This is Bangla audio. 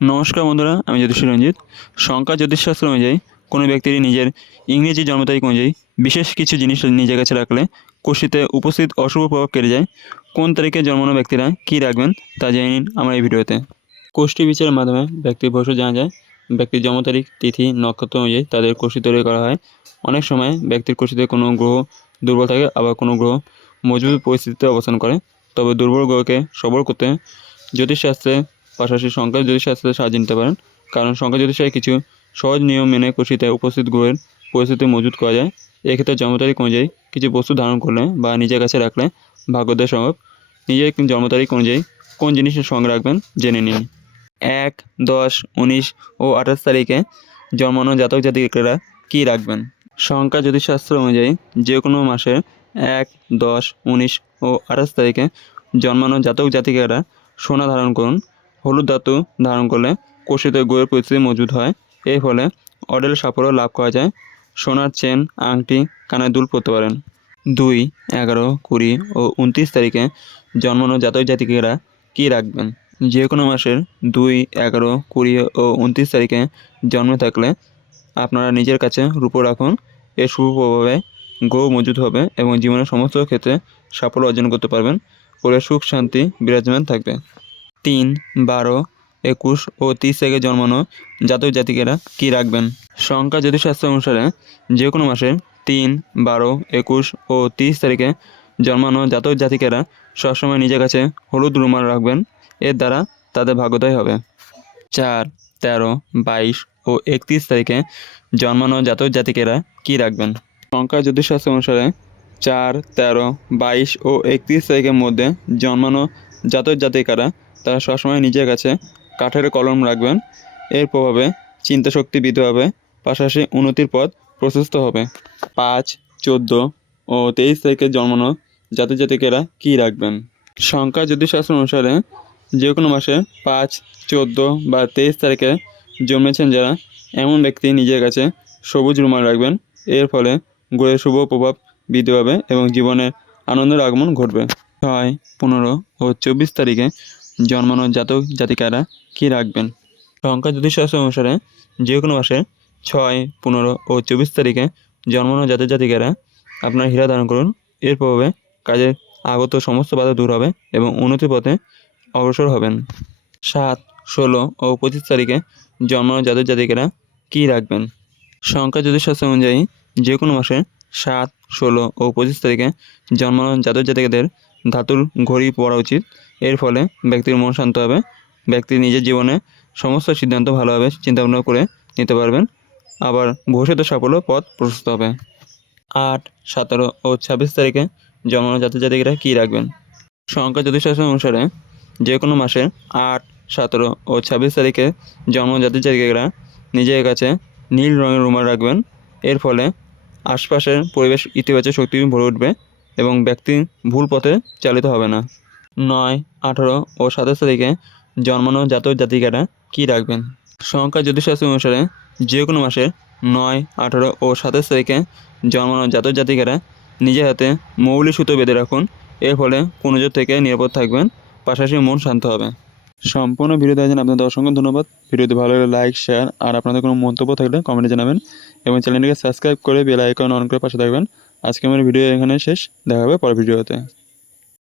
নমস্কার বন্ধুরা, আমি জ্যোতিষী রঞ্জিত। সংখ্যা জ্যোতিষশাস্ত্র অনুযায়ী কোনো ব্যক্তির নিজের ইংরেজি জন্ম তারিখ অনুযায়ী বিশেষ কিছু জিনিস নিজের কাছে রাখলে কুষ্ঠিতে উপস্থিত অশুভ প্রভাব কেটে যায়। কোন তারিখে জন্মানো ব্যক্তিরা কী রাখবেন তা জেনে নিন আমার এই ভিডিওতে। কোষ্ঠী বিচারের মাধ্যমে ব্যক্তির ভবিষ্যৎ জানা যায়। ব্যক্তির জন্ম তারিখ, তিথি, নক্ষত্র অনুযায়ী তাদের কোষ্ঠী তৈরি করা হয়। অনেক সময় ব্যক্তির কোষ্ঠীতে কোনো গ্রহ দুর্বল থাকে, আবার কোনো গ্রহ মজবুত পরিস্থিতিতে অবস্থান করে। তবে দুর্বল গ্রহকে সবল করতে জ্যোতিষশাস্ত্রে পাশাপাশি সংখ্যা জ্যোতিষশাস্ত্রে সাহায্য নিতে পারেন। কারণ সংখ্যা জ্যোতিষে কিছু সহজ নিয়ম মেনে কুষ্ঠিতে উপস্থিত গ্রহের পরিস্থিতি মজুত করা যায়। এক্ষেত্রে জন্ম তারিখ অনুযায়ী কিছু বস্তু ধারণ করলে বা নিজের কাছে রাখলে ভাগ্যোদয় সম্ভব। নিজের জন্ম তারিখ অনুযায়ী কোন জিনিসের সঙ্গে রাখবেন জেনে নিন। 1, 10, 19 ও 28 তারিখে জন্মানো জাতক জাতিকারা কী রাখবেন? সংখ্যা জ্যোতিষশাস্ত্র অনুযায়ী যে কোনো মাসের 1, 10, 19 ও 28 তারিখে জন্মানো জাতক জাতিকারা সোনা ধারণ করুন। হলুদ ধাতু ধারণ করলে কোষ্ঠীতে গ্রহের পরিস্থিতি মজবুত হয়। এর ফলে অঢেল সাফল্য লাভ করা যায়। সোনার চেন, আংটি, কানের দুল পরতে পারেন। 2, 11, 20 ও 29 তারিখে জন্মানো জাতক জাতিকারা কী রাখবেন? যে কোনো মাসের 2, 11, 20 ও 29 তারিখে জন্মে থাকলে আপনারা নিজের কাছে রূপো রাখুন। এর শুভ প্রভাবে গ্রহ মজবুত হবে এবং জীবনের সমস্ত ক্ষেত্রে সাফল্য অর্জন করতে পারবেন। পরে সুখ শান্তি বিরাজমান থাকবে। 3, 12, 21 ও 30 তারিখে জন্মানো জাতক জাতিকারা কী রাখবেন? সংখ্যা জ্যোতিষশাস্ত্র অনুসারে যে কোনো মাসের 3, 12, 21 ও 30 তারিখে জন্মানো জাতক জাতিকারা সবসময় নিজের কাছে হলুদ রুমাল রাখবেন। এর দ্বারা তাদের ভাগ্যোদয় হবে। 4, 13, 22 ও 31 তারিখে জন্মানো জাতক জাতিকারা কী রাখবেন? সংখ্যা জ্যোতিষশাস্ত্র অনুসারে 4, 13, 22 ও 31 তারিখের মধ্যে জন্মানো জাতক জাতিকারা তারা সবসময় নিজের কাছে কাঠের কলম রাখবেন। এর প্রভাবে চিন্তাশক্তি বৃদ্ধি হবে, পাশাপাশি উন্নতির পথ প্রশস্ত হবে। 5, 14 ও 23 তারিখে জন্মানো জাতক জাতিকারা কী রাখবেন? সংখ্যা জ্যোতিষশাস্ত্র অনুসারে যে কোনো মাসে 5, 14 বা 23 তারিখে জন্মেছেন যারা, এমন ব্যক্তি নিজের কাছে সবুজ রুমাল রাখবেন। এর ফলে গ্রহের শুভ প্রভাব বৃদ্ধি পাবে এবং জীবনে আনন্দের আগমন ঘটবে। 6, 15 ও 24 তারিখে জন্মানো জাতক জাতিকারা কী রাখবেন? সংখ্যা জ্যোতিষশাস্ত্র অনুসারে যে কোনো মাসে 6, 15 ও 24 তারিখে জন্মানো জাতক জাতিকারা আপনার হীরা ধারণ করুন। এর প্রভাবে কাজের আগত সমস্ত বাধা দূর হবে এবং উন্নতির পথে অগ্রসর হবেন। 7, 16 ও 25 তারিখে জন্মানো জাতক জাতিকারা কী রাখবেন? সংখ্যা জ্যোতিষশাস্ত্র অনুযায়ী যে কোনো মাসে 7, 16 ও 25 তারিখে জন্মানো জাতক জাতিকাদের ধাতুর ঘড়ি পরা উচিত। এর ফলে ব্যক্তির মন শান্ত হবে। ব্যক্তি নিজের জীবনে সমস্ত সিদ্ধান্ত ভালোভাবে চিন্তাভাবনা করে নিতে পারবেন। আবার ভবিষ্যতে সাফল্য পথ প্রশস্ত হবে। 8, 17 ও 26 তারিখে জন্মানো জাতক জাতিকারা কী রাখবেন? সংখ্যা জ্যোতিষশাস্ত্র অনুসারে যে কোনো মাসের 8, 17 ও 26 তারিখে জন্মানো জাতক জাতিকারা নিজের কাছে নীল রঙের রুমাল রাখবেন। এর ফলে আশপাশের পরিবেশ ইতিবাচক শক্তি ভরে উঠবে এবং ব্যক্তি ভুল পথে চালিত হবে না। 9, 18 ও 27 তারিখে জন্মানো জাতক জাতিকারা কী রাখবেন? সংখ্যা জ্যোতিষশাস্ত্র অনুসারে যে কোনো মাসের 9, 18 ও 27 তারিখে জন্মানো জাতক জাতিকারা নিজের হাতে মৌলি সুতো বেঁধে রাখুন। এর ফলে কুনজর থেকে নিরাপদ থাকবেন, পাশাপাশি মন শান্ত হবে। সম্পূর্ণ ভিডিও দেখার জন্য আপনাদের অসংখ্য ধন্যবাদ। ভিডিওটি ভালো লাগলে লাইক, শেয়ার আর আপনাদের কোনো মন্তব্য থাকলে কমেন্টে জানাবেন এবং চ্যানেলটিকে সাবস্ক্রাইব করে বেল আইকন অন করে পাশে থাকবেন। আজকে আমার ভিডিও এখানে শেষ। দেখা হবে পরের ভিডিওতে।